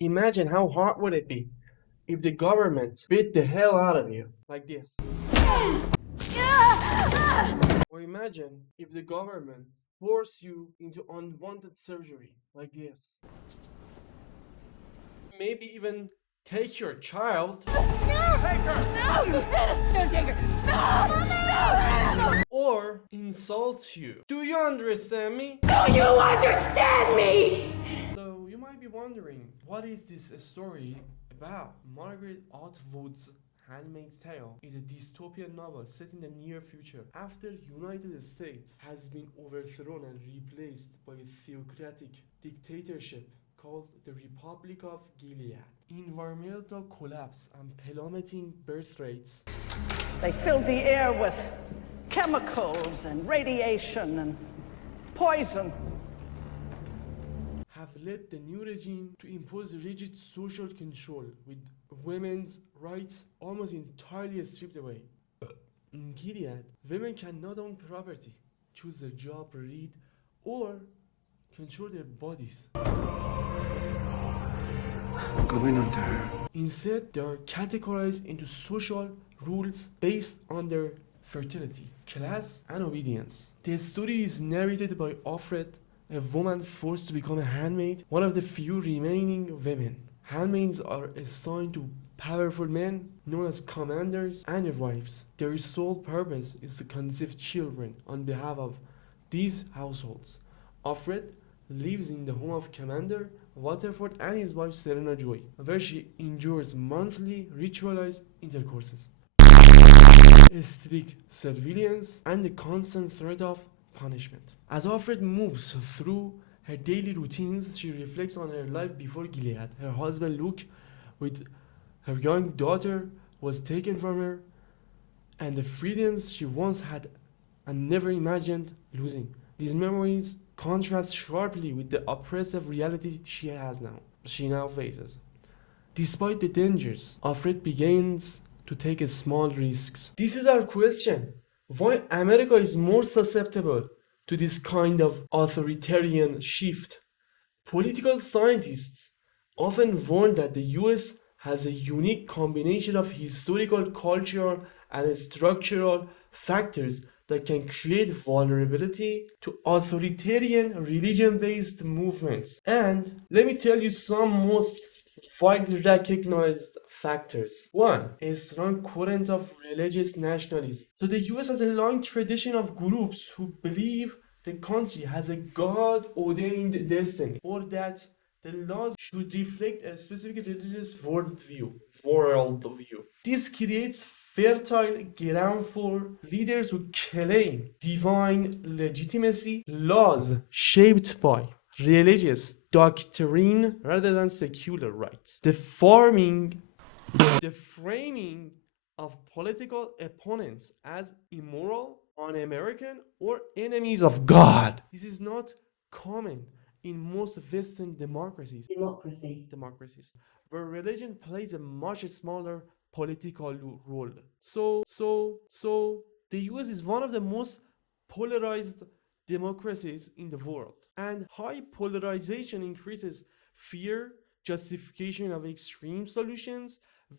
Imagine how hard would it be if the government beat the hell out of you like this. Or imagine if the government forced you into unwanted surgery like this. Maybe even take your child. No! Take her! No! Don't take her! No! No! Or insult you. Do you understand me? Do you understand me? So you might be wondering, what is this story about? Margaret Atwood's Handmaid's Tale is a dystopian novel set in the near future after United States has been overthrown and replaced by a theocratic dictatorship called the Republic of Gilead. Environmental collapse and plummeting birth rates They filled the air with chemicals and radiation and poison. have led the new regime to impose rigid social control with women's rights almost entirely stripped away. In Gilead, women can not own property, choose a job, read, or control their bodies. Going on to her. Instead, they are categorized into social rules based on their fertility, class, and obedience. The story is narrated by Offred, a woman forced to become a handmaid, one of the few remaining women. Handmaids are assigned to powerful men known as commanders and their wives. Their sole purpose is to conceive children on behalf of these households. Offred lives in the home of Commander Waterford and his wife Serena Joy, where she endures monthly ritualized intercourses, strict surveillance, and the constant threat of punishment. As Offred moves through her daily routines, she reflects on her life before Gilead. Her husband Luke, with her young daughter, was taken from her, and the freedoms she once had and never imagined losing. These memories contrast sharply with the oppressive reality she now faces. Despite the dangers, Offred begins to take small risks. This is our question. Why America is more susceptible to this kind of authoritarian shift? Political scientists often warn that the US has a unique combination of historical, cultural, and structural factors that can create vulnerability to authoritarian religion-based movements. And let me tell you some most widely recognized factors. One, a strong current of religious nationalism. So the US has a long tradition of groups who believe the country has a God-ordained destiny, or that the laws should reflect a specific religious worldview. This creates fertile ground for leaders who claim divine legitimacy, laws shaped by religious doctrine rather than secular rights. The framing of political opponents as immoral, un-American, or enemies of God. This is not common in most Western democracies, where religion plays a much smaller political role. So the US is one of the most polarized democracies in the world, and high polarization increases fear, justification of extreme solutions,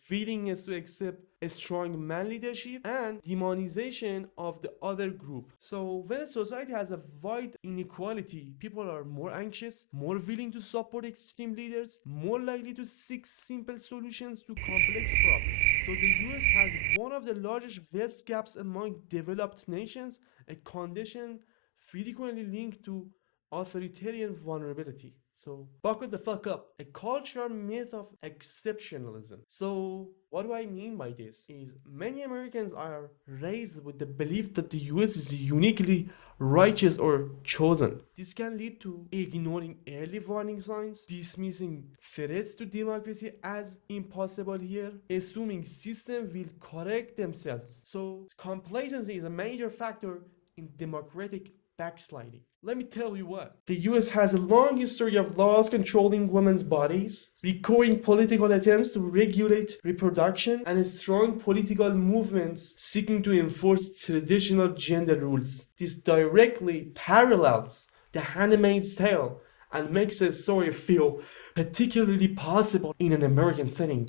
willingness to accept a strong man leadership, and demonization of the other group. So when a society has a wide inequality, people are more anxious, more willing to support extreme leaders, more likely to seek simple solutions to complex problems. So the US has one of the largest wealth gaps among developed nations, a condition frequently linked to authoritarian vulnerability. So buckle the fuck up. A cultural myth of exceptionalism. So what do I mean by this? Is many Americans are raised with the belief that the US is uniquely righteous or chosen. This can lead to ignoring early warning signs, dismissing threats to democracy as impossible here, assuming systems will correct themselves. So complacency is a major factor in democratic backsliding. Let me tell you what. The US has a long history of laws controlling women's bodies, recurring political attempts to regulate reproduction, and strong political movements seeking to enforce traditional gender rules. This directly parallels The Handmaid's Tale and makes the story feel particularly possible in an American setting.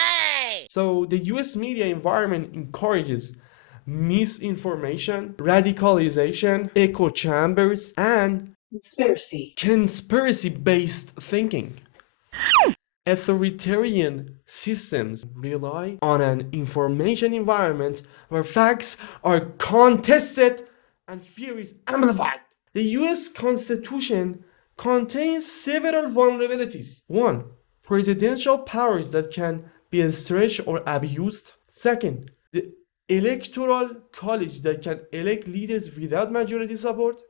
So the US media environment encourages misinformation, radicalization, echo chambers, and conspiracy-based thinking. Authoritarian systems rely on an information environment where facts are contested and fear is amplified. The US Constitution contains several vulnerabilities. One, presidential powers that can be stretched or abused. Second, the electoral college that can elect leaders without majority support.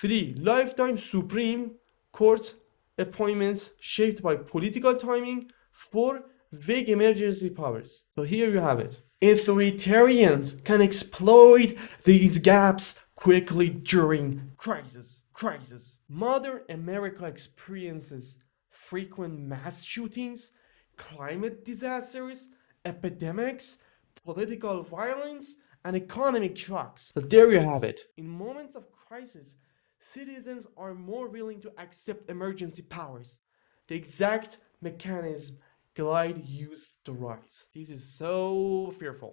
Three, lifetime Supreme Court appointments shaped by political timing. Four, vague emergency powers. So here you have it. Authoritarians can exploit these gaps quickly during crisis. Modern America experiences frequent mass shootings, climate disasters, epidemics, political violence, and economic shocks. So there you have it. In moments of crisis, citizens are more willing to accept emergency powers. The exact mechanism glide used to rise. This is so fearful.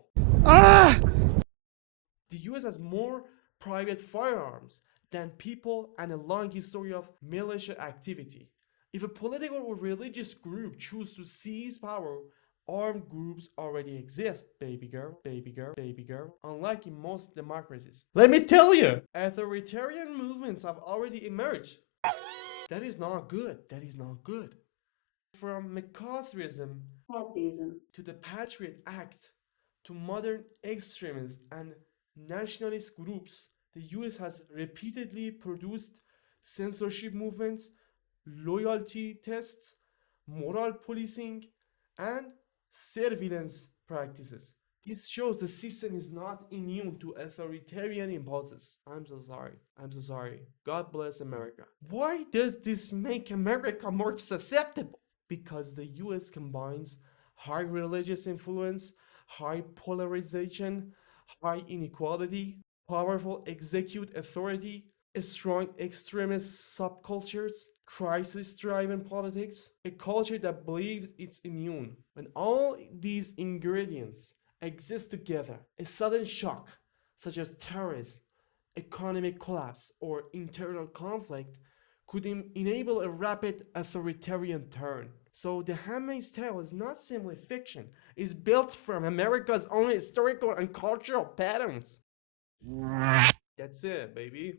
The US has more private firearms than people and a long history of militia activity. If a political or religious group chooses to seize power, armed groups already exist, baby girl, unlike in most democracies. Let me tell you, authoritarian movements have already emerged. That is not good. From McCarthyism to the Patriot Act to modern extremists and nationalist groups, the US has repeatedly produced censorship movements, loyalty tests, moral policing, and surveillance practices. This shows the system is not immune to authoritarian impulses. I'm so sorry. God bless America. Why does this make America more susceptible? Because the US combines high religious influence, high polarization, high inequality, powerful execute authority, strong extremist subcultures, crisis-driven politics, a culture that believes it's immune. When all these ingredients exist together, a sudden shock, such as terrorism, economic collapse, or internal conflict, could enable a rapid authoritarian turn. So The Handmaid's Tale is not simply fiction, it's built from America's own historical and cultural patterns. That's it, baby.